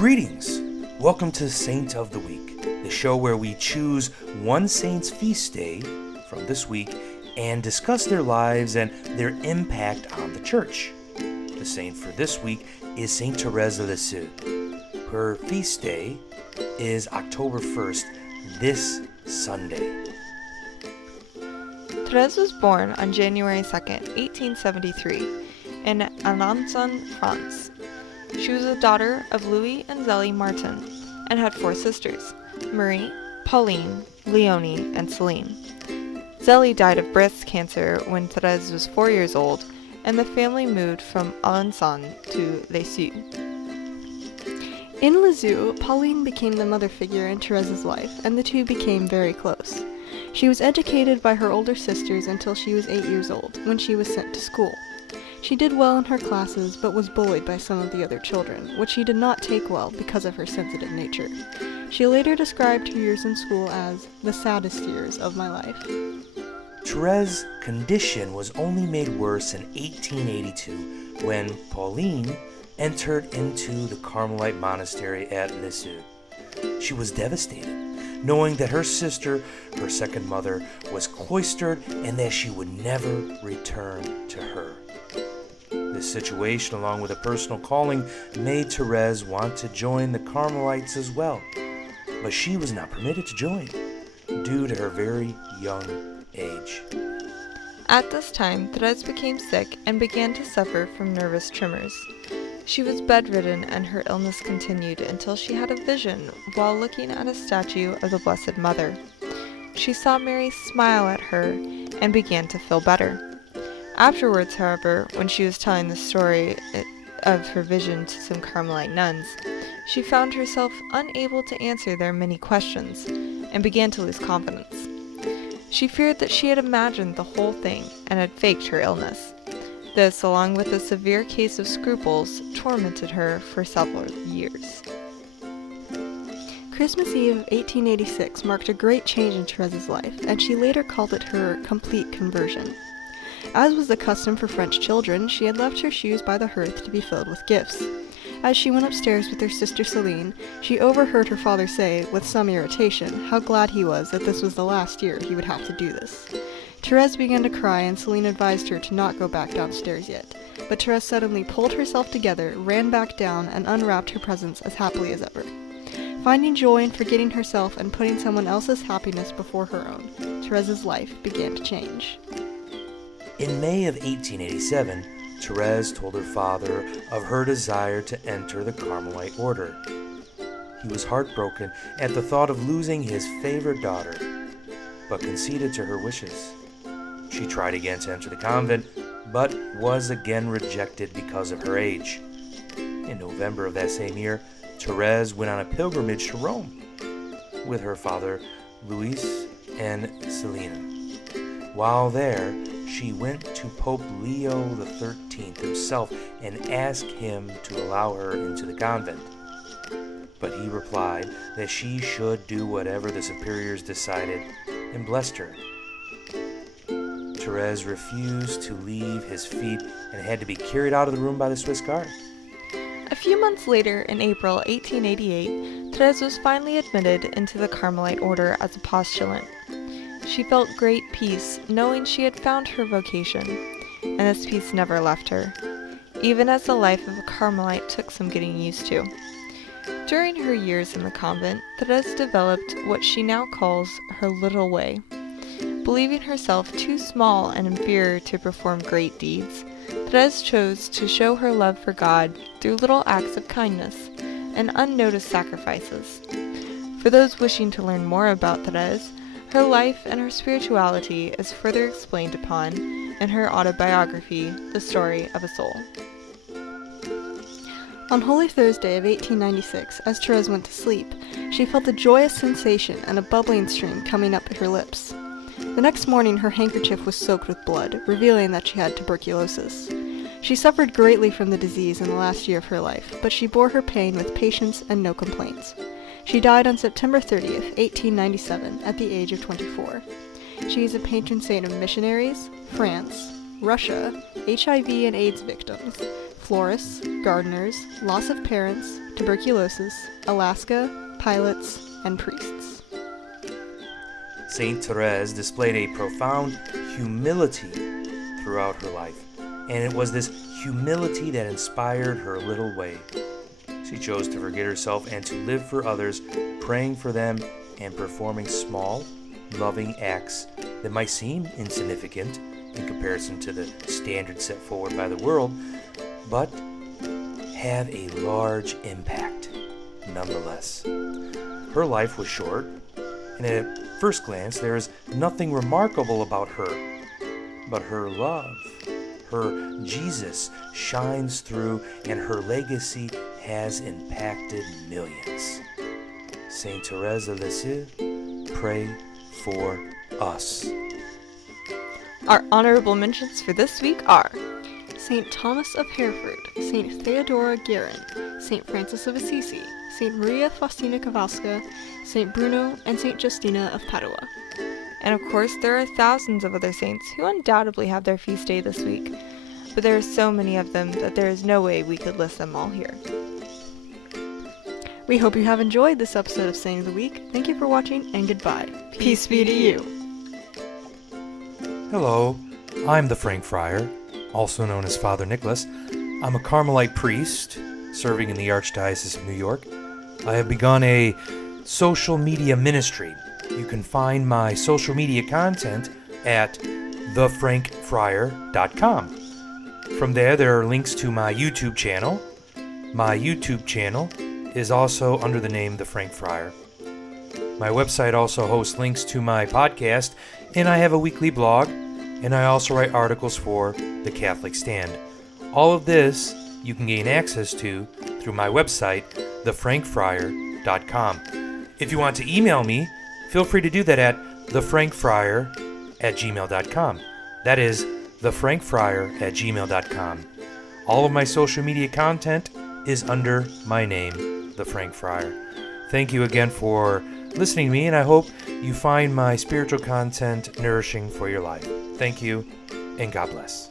Greetings! Welcome to Saint of the Week, the show where we choose one saint's feast day from this week and discuss their lives and their impact on the church. The saint for this week is Saint Thérèse of Lisieux. Her feast day is October 1st, this Sunday. Thérèse was born on January 2nd, 1873, in Alençon, France. She was a daughter of Louis and Zélie Martin and had 4 sisters, Marie, Pauline, Léonie, and Céline. Zélie died of breast cancer when Thérèse was 4 years old, and the family moved from Alençon to Lisieux. In Lisieux, Pauline became the mother figure in Thérèse's life, and the two became very close. She was educated by her older sisters until she was 8 years old, when she was sent to school. She did well in her classes, but was bullied by some of the other children, which she did not take well because of her sensitive nature. She later described her years in school as the saddest years of my life. Thérèse's condition was only made worse in 1882 when Pauline entered into the Carmelite monastery at Lisieux. She was devastated, knowing that her sister, her second mother, was cloistered and that she would never return to her. This situation, along with a personal calling, made Thérèse want to join the Carmelites as well, but she was not permitted to join due to her very young age. At this time, Thérèse became sick and began to suffer from nervous tremors. She was bedridden and her illness continued until she had a vision while looking at a statue of the Blessed Mother. She saw Mary smile at her and began to feel better. Afterwards, however, when she was telling the story of her vision to some Carmelite nuns, she found herself unable to answer their many questions and began to lose confidence. She feared that she had imagined the whole thing and had faked her illness. This, along with a severe case of scruples, tormented her for several years. Christmas Eve of 1886 marked a great change in Thérèse's life, and she later called it her complete conversion. As was the custom for French children, she had left her shoes by the hearth to be filled with gifts. As she went upstairs with her sister Céline, she overheard her father say, with some irritation, how glad he was that this was the last year he would have to do this. Thérèse began to cry, and Céline advised her to not go back downstairs yet. But Thérèse suddenly pulled herself together, ran back down, and unwrapped her presents as happily as ever. Finding joy in forgetting herself and putting someone else's happiness before her own, Thérèse's life began to change. In May of 1887, Thérèse told her father of her desire to enter the Carmelite order. He was heartbroken at the thought of losing his favorite daughter, but conceded to her wishes. She tried again to enter the convent, but was again rejected because of her age. In November of that same year, Thérèse went on a pilgrimage to Rome with her father, Louis and Céline. While there, she went to Pope Leo XIII himself and asked him to allow her into the convent. But he replied that she should do whatever the superiors decided and blessed her. Thérèse refused to leave his feet and had to be carried out of the room by the Swiss guard. A few months later, in April 1888, Thérèse was finally admitted into the Carmelite order as a postulant. She felt great peace, knowing she had found her vocation, and this peace never left her, even as the life of a Carmelite took some getting used to. During her years in the convent, Thérèse developed what she now calls her little way. Believing herself too small and inferior to perform great deeds, Thérèse chose to show her love for God through little acts of kindness and unnoticed sacrifices. For those wishing to learn more about Thérèse, her life and her spirituality is further explained upon in her autobiography, The Story of a Soul. On Holy Thursday of 1896, as Thérèse went to sleep, she felt a joyous sensation and a bubbling stream coming up at her lips. The next morning her handkerchief was soaked with blood, revealing that she had tuberculosis. She suffered greatly from the disease in the last year of her life, but she bore her pain with patience and no complaints. She died on September 30th, 1897, at the age of 24. She is a patron saint of missionaries, France, Russia, HIV and AIDS victims, florists, gardeners, loss of parents, tuberculosis, Alaska, pilots, and priests. Saint Thérèse displayed a profound humility throughout her life, and it was this humility that inspired her little way. She chose to forget herself and to live for others, praying for them and performing small, loving acts that might seem insignificant in comparison to the standards set forward by the world, but have a large impact nonetheless. Her life was short, and at first glance there is nothing remarkable about her, but her love, her Jesus shines through, and her legacy has impacted millions. Saint Thérèse of Lisieux, pray for us. Our honorable mentions for this week are St. Thomas of Hereford, St. Theodora Guerin, St. Francis of Assisi, St. Maria Faustina Kowalska, St. Bruno, and St. Justina of Padua. And of course, there are thousands of other saints who undoubtedly have their feast day this week, but there are so many of them that there is no way we could list them all here. We hope you have enjoyed this episode of Saint of the Week. Thank you for watching, and goodbye. Peace be to you. Hello, I'm the Frank Friar, also known as Father Nicholas. I'm a Carmelite priest serving in the Archdiocese of New York. I have begun a social media ministry. You can find my social media content at thefrankfriar.com. From there are links to my YouTube channel. My YouTube channel is also under the name The Frank Friar. My website also hosts links to my podcast, and I have a weekly blog, and I also write articles for The Catholic Stand. All of this you can gain access to through my website, thefrankfriar.com. If you want to email me, feel free to do that at thefrankfriar@gmail.com. That is thefrankfriar@gmail.com. All of my social media content is under my name, The Frank Friar. Thank you again for listening to me, and I hope you find my spiritual content nourishing for your life. Thank you, and God bless.